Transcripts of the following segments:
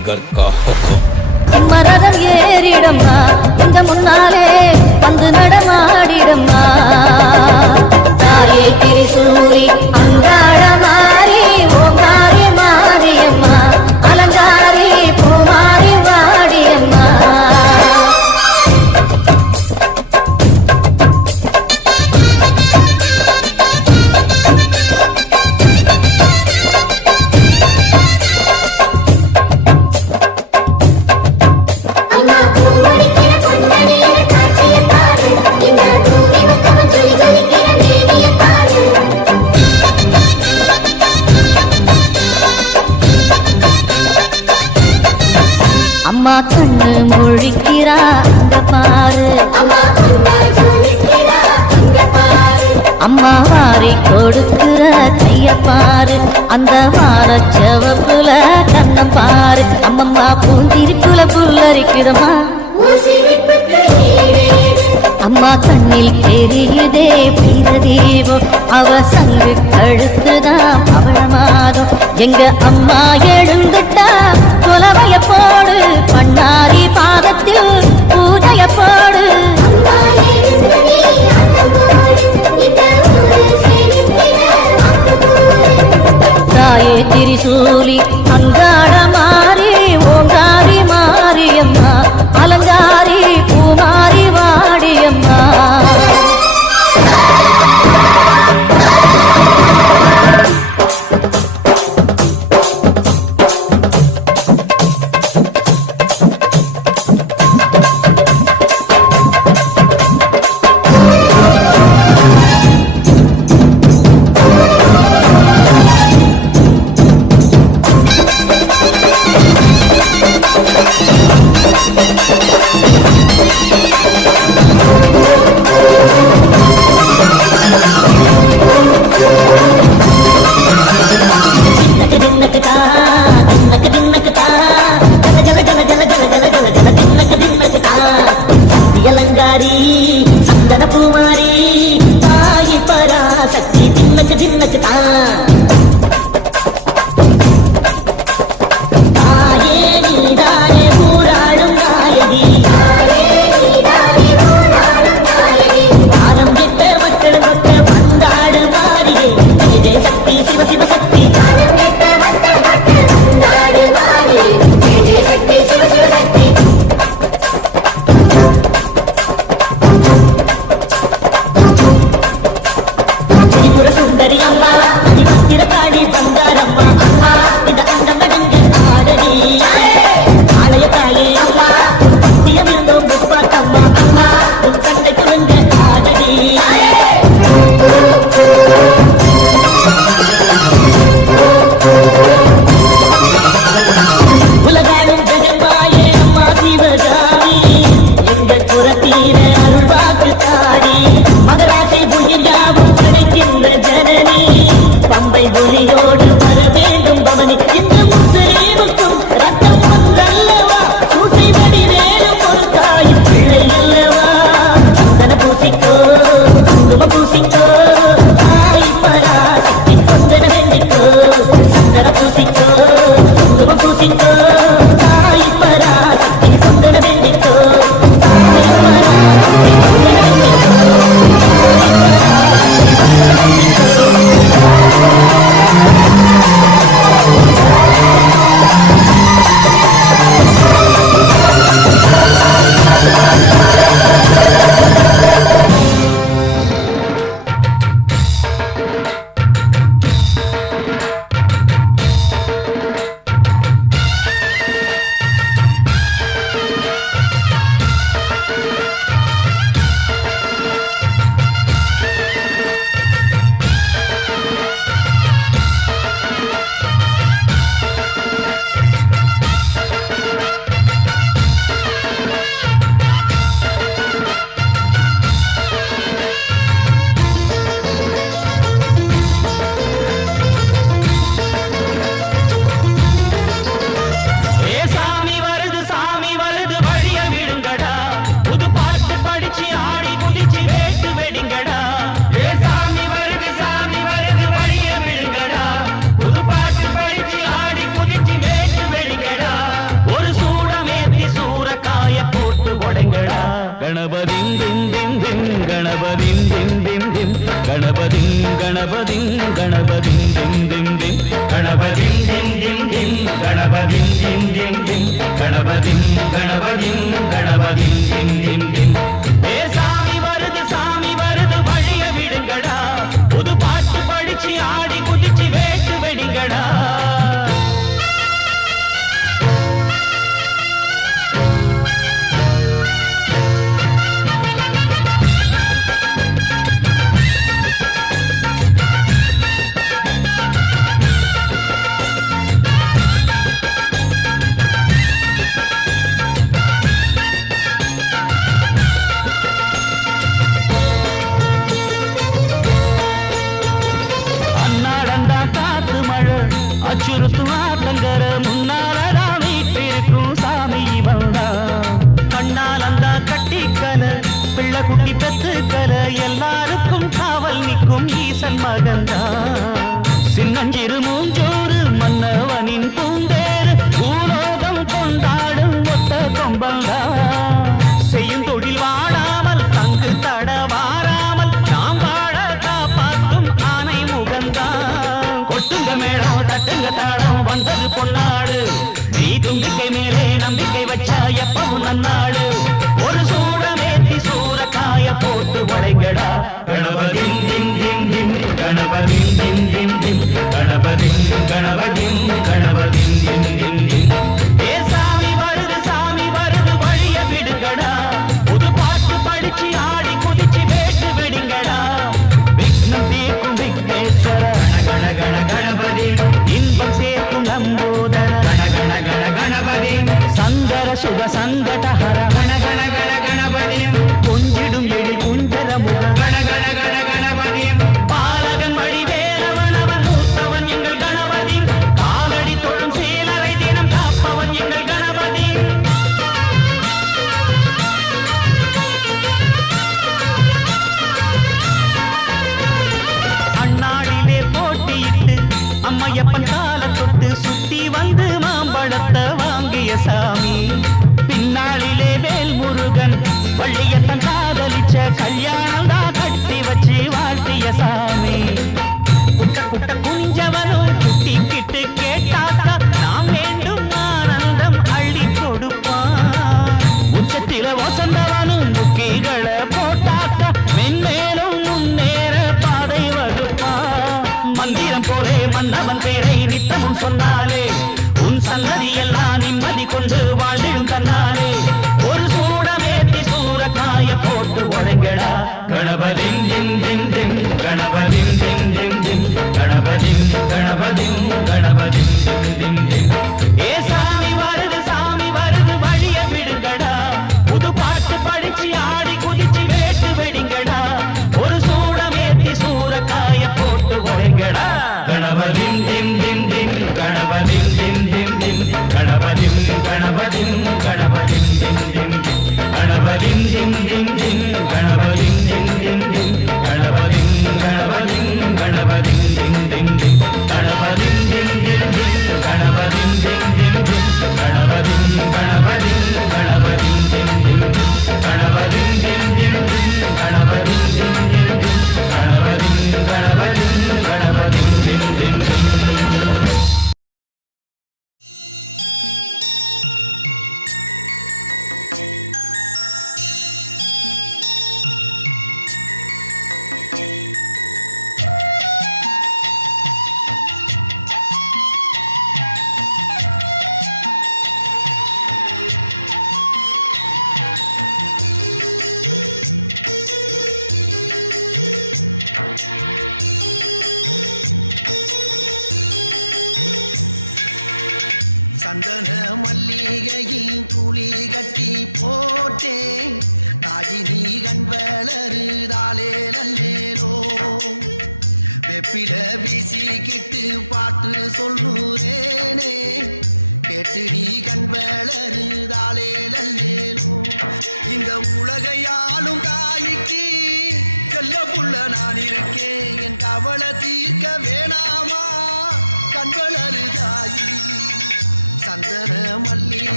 जिगर का हुक्म சிம்மரதம் ஏறிடம்மா இந்த முன்னாலே வந்து நடமாடிடம்மா தாயே திரிசூரி அங்காள மாறி ஓங்காரி மாரியம்மா அலங்காரி பூமாரி வாடியம்மா அம்மா கண்ணு முழிக்கிறா அங்க பாரு அம்மா வாரி கொடுக்கிற கைய பாரு அந்த வார செவப்புல கண்ணம் பாரு அம்மம்மா பூந்திரிப்புல புல்லரிக்கிறமா அம்மா கண்ணில் தெரியுதே பிரதீபம் அவ சங்கு கழுத்துதான் பவளமாதம் எங்க அம்மா எழுந்துட்டா குலவைய போடு பண்ணாரி பாதத்தில் பூஜைய போடு தாயே திரிசூலி அங்காள மாறி ஓங்காரி மாரியம்மா அலங்காரி பூமாரி வாடியம்மா சந்தன பூமாரி தாயி பராசக்தி தின்னக்கு தின்னக்கு தாயே நீதானே ஊராளும் நாயகி ஆரம் கெட்ட மக்கள் மொத்த வந்தாடு மாறியே ஜெய சக்தி சிவ சிவ சக்தி சுந்தரி அம்மா கணபதிம் திம் திம் திம் கணபதிம் திம் திம் திம் கணபதிம் கணபதிம் கணபதிம் திம் திம் திம் கணபதிம் திம் திம் திம் கணபதிம் திம் திம் திம் கணபதிம் கணபதிம் கணபதிம் திம் திம் திம் ஏ சாமி வருது வழிய விடுங்கடா புது பாட்டு படிச்சு ஆடி குதிச்சு வேட்டு வெடிங்கடா அச்சுறுத்தும் ஆட்டங்கர முன்னாலடா வீட்டிருக்கும் சாமி வந்தா கண்ணால் அந்த கட்டிக்கல பிள்ளை குட்டி பெத்துக்கல எல்லாருக்கும் காவல் நிற்கும் ஈசன் மகந்தா சின்னஞ்சிறு மூஞ்சோறு மன்னவனின் பூந்தேறு பூலோகம் கொண்டாடும் ஒத்த கொம்பந்தா செய்யும் தொழில் வாடாமல் தங்கு தட வாராமல் நாம் வாழ காப்பாற்றும் ஆனை முகந்தா கொட்டுங்க மேடம் தட்டுங்க தாளம் வந்தது பொன்னாடு நீ தும்பிக்கை மேலே நம்பிக்கை வச்சா எப்பவும் நன்னாடு ஒரு சூடமேத்தி சூறக்காய போட்டு வளைங்கடா கணபதி திம் திம் திம் கணபதி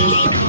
Thank you.